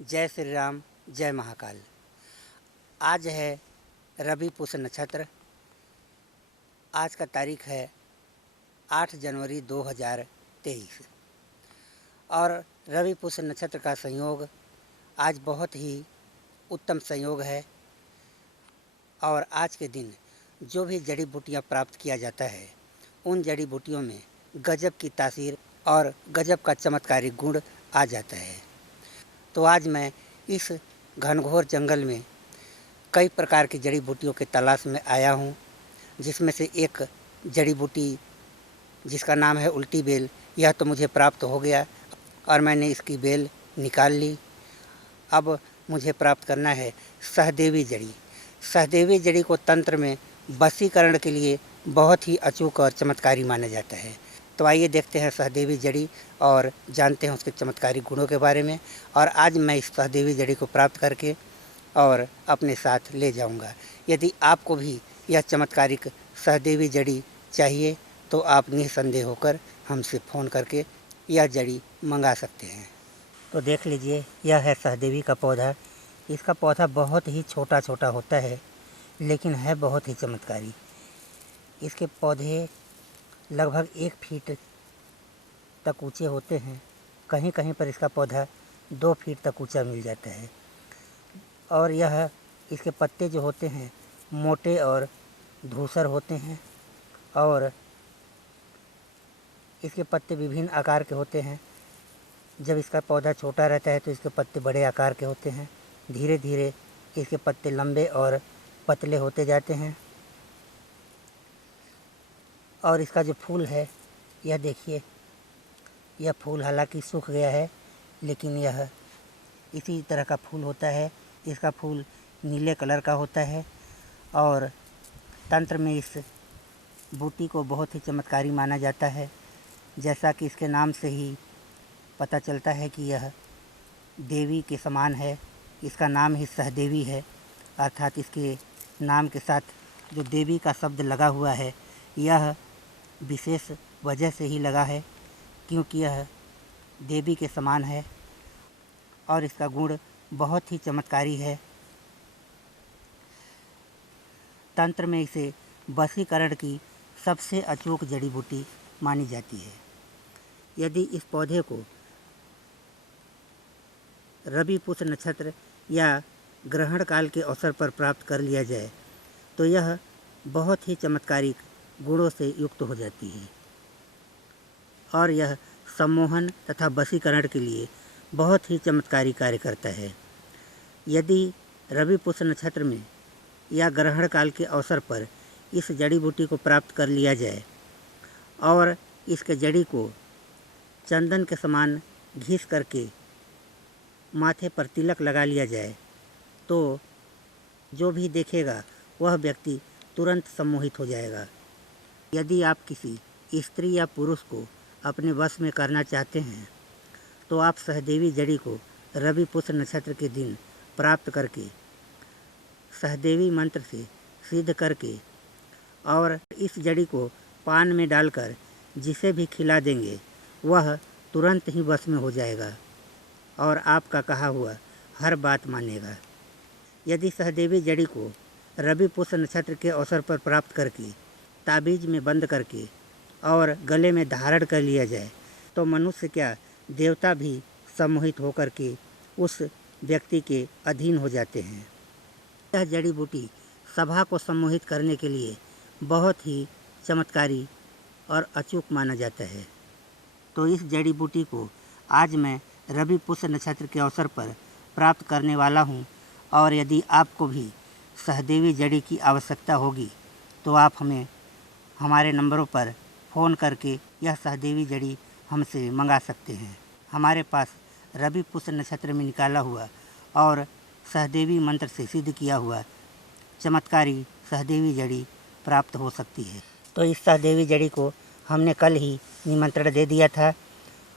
जय श्री राम, जय महाकाल। आज है रवि पुष्य नक्षत्र। आज का तारीख है 8 जनवरी 2023 और रवि पुष्य नक्षत्र का संयोग आज बहुत ही उत्तम संयोग है। और आज के दिन जो भी जड़ी बूटियाँ प्राप्त किया जाता है उन जड़ी बूटियों में गजब की तासीर और गजब का चमत्कारी गुण आ जाता है। तो आज मैं इस घनघोर जंगल में कई प्रकार की जड़ी बूटियों के तलाश में आया हूँ, जिसमें से एक जड़ी बूटी जिसका नाम है उल्टी बेल, यह तो मुझे प्राप्त हो गया और मैंने इसकी बेल निकाल ली। अब मुझे प्राप्त करना है सहदेवी जड़ी। सहदेवी जड़ी को तंत्र में वशीकरण के लिए बहुत ही अचूक और चमत्कारी माना जाता है। तो आइए देखते हैं सहदेवी जड़ी और जानते हैं उसके चमत्कारी गुणों के बारे में। और आज मैं इस सहदेवी जड़ी को प्राप्त करके और अपने साथ ले जाऊंगा। यदि आपको भी यह चमत्कारिक सहदेवी जड़ी चाहिए तो आप निसंदेह होकर हमसे फ़ोन करके यह जड़ी मंगा सकते हैं। तो देख लीजिए, यह है सहदेवी का पौधा। इसका पौधा बहुत ही छोटा छोटा होता है लेकिन है बहुत ही चमत्कारी। इसके पौधे लगभग 1 फीट तक ऊंचे होते हैं। कहीं कहीं पर इसका पौधा 2 फीट तक ऊंचा मिल जाता है। और यह इसके पत्ते जो होते हैं मोटे और धूसर होते हैं और इसके पत्ते विभिन्न आकार के होते हैं। जब इसका पौधा छोटा रहता है तो इसके पत्ते बड़े आकार के होते हैं। धीरे धीरे इसके पत्ते लंबे और पतले होते जाते हैं। और इसका जो फूल है, यह देखिए, यह फूल हालांकि सूख गया है लेकिन यह इसी तरह का फूल होता है। इसका फूल नीले कलर का होता है और तंत्र में इस बूटी को बहुत ही चमत्कारी माना जाता है। जैसा कि इसके नाम से ही पता चलता है कि यह देवी के समान है। इसका नाम ही सहदेवी है, अर्थात इसके नाम के साथ जो देवी का शब्द लगा हुआ है यह विशेष वजह से ही लगा है क्योंकि यह देवी के समान है और इसका गुण बहुत ही चमत्कारी है। तंत्र में इसे वशीकरण की सबसे अचूक जड़ी बूटी मानी जाती है। यदि इस पौधे को रवि पुष्य नक्षत्र या ग्रहण काल के अवसर पर प्राप्त कर लिया जाए तो यह बहुत ही चमत्कारिक गुणों से युक्त हो जाती है और यह सम्मोहन तथा वशीकरण के लिए बहुत ही चमत्कारी कार्य करता है। यदि रवि पुष्य नक्षत्र में या ग्रहण काल के अवसर पर इस जड़ी बूटी को प्राप्त कर लिया जाए और इसके जड़ी को चंदन के समान घिस करके माथे पर तिलक लगा लिया जाए तो जो भी देखेगा वह व्यक्ति तुरंत सम्मोहित हो जाएगा। यदि आप किसी स्त्री या पुरुष को अपने वश में करना चाहते हैं तो आप सहदेवी जड़ी को रवि पुष्य नक्षत्र के दिन प्राप्त करके सहदेवी मंत्र से सिद्ध करके और इस जड़ी को पान में डालकर जिसे भी खिला देंगे वह तुरंत ही वश में हो जाएगा और आपका कहा हुआ हर बात मानेगा। यदि सहदेवी जड़ी को रवि पुष्य नक्षत्र के अवसर पर प्राप्त करके ताबीज़ में बंद करके और गले में धारण कर लिया जाए तो मनुष्य क्या देवता भी सम्मोहित होकर के उस व्यक्ति के अधीन हो जाते हैं। यह जड़ी बूटी सभा को सम्मोहित करने के लिए बहुत ही चमत्कारी और अचूक माना जाता है। तो इस जड़ी बूटी को आज मैं रवि पुष्य नक्षत्र के अवसर पर प्राप्त करने वाला हूँ और यदि आपको भी सहदेवी जड़ी की आवश्यकता होगी तो आप हमें हमारे नंबरों पर फ़ोन करके यह सहदेवी जड़ी हमसे मंगा सकते हैं। हमारे पास रवि पुष्य नक्षत्र में निकाला हुआ और सहदेवी मंत्र से सिद्ध किया हुआ चमत्कारी सहदेवी जड़ी प्राप्त हो सकती है। तो इस सहदेवी जड़ी को हमने कल ही निमंत्रण दे दिया था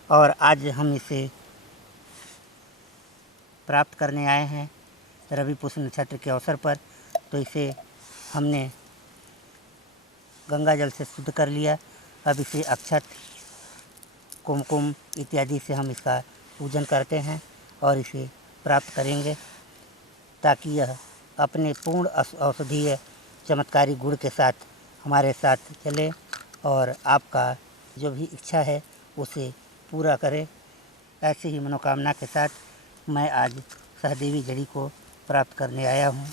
और आज हम इसे प्राप्त करने आए हैं रवि पुष्य नक्षत्र के अवसर पर। तो इसे हमने गंगा जल से शुद्ध कर लिया। अब इसे अक्षत, कुमकुम इत्यादि से हम इसका पूजन करते हैं और इसे प्राप्त करेंगे, ताकि यह अपने पूर्ण औषधीय चमत्कारी गुण के साथ हमारे साथ चले और आपका जो भी इच्छा है उसे पूरा करे। ऐसे ही मनोकामना के साथ मैं आज सहदेवी जड़ी को प्राप्त करने आया हूँ।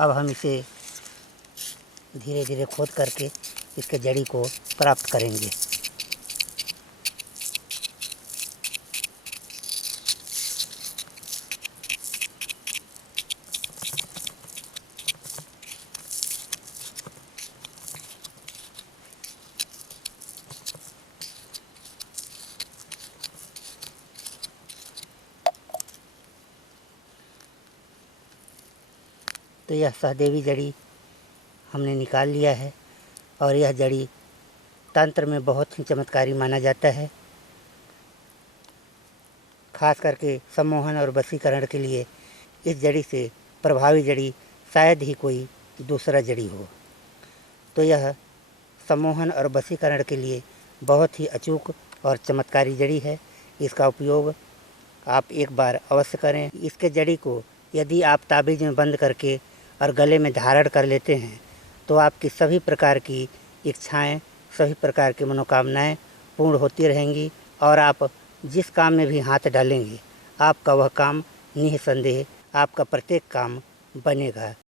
अब हम इसे धीरे धीरे खोद करके इसके जड़ी को प्राप्त करेंगे। तो यह सहदेवी जड़ी हमने निकाल लिया है और यह जड़ी तंत्र में बहुत ही चमत्कारी माना जाता है। खास करके सम्मोहन और वशीकरण के लिए इस जड़ी से प्रभावी जड़ी शायद ही कोई दूसरा जड़ी हो। तो यह सम्मोहन और वशीकरण के लिए बहुत ही अचूक और चमत्कारी जड़ी है। इसका उपयोग आप एक बार अवश्य करें। इसके जड़ी को यदि आप ताबीज़ में बंद करके और गले में धारण कर लेते हैं तो आपकी सभी प्रकार की इच्छाएं, सभी प्रकार की मनोकामनाएं पूर्ण होती रहेंगी और आप जिस काम में भी हाथ डालेंगे आपका वह काम निःसंदेह आपका प्रत्येक काम बनेगा।